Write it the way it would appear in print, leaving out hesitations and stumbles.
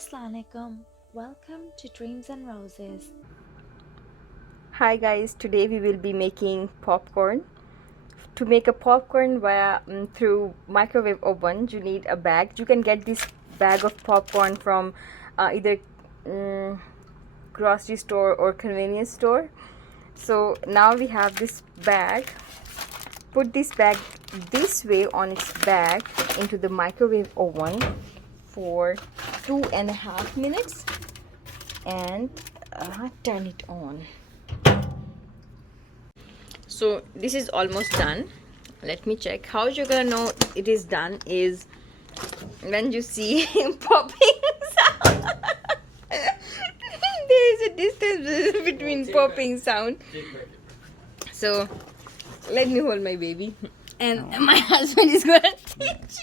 Assalamualaikum. Welcome to Dreams and Roses. Hi guys, today we will be making popcorn. To make a popcorn through microwave oven, you need a bag. You can get this bag of popcorn from either grocery store or convenience store. So now we have this bag. Put this bag this way on its back into the microwave oven for 2.5 minutes and turn it on. So this is almost done. Let me check. How you're gonna know it is done is when you see popping sound. There is a distance between popping sound. So let me hold my baby, and my husband is gonna teach.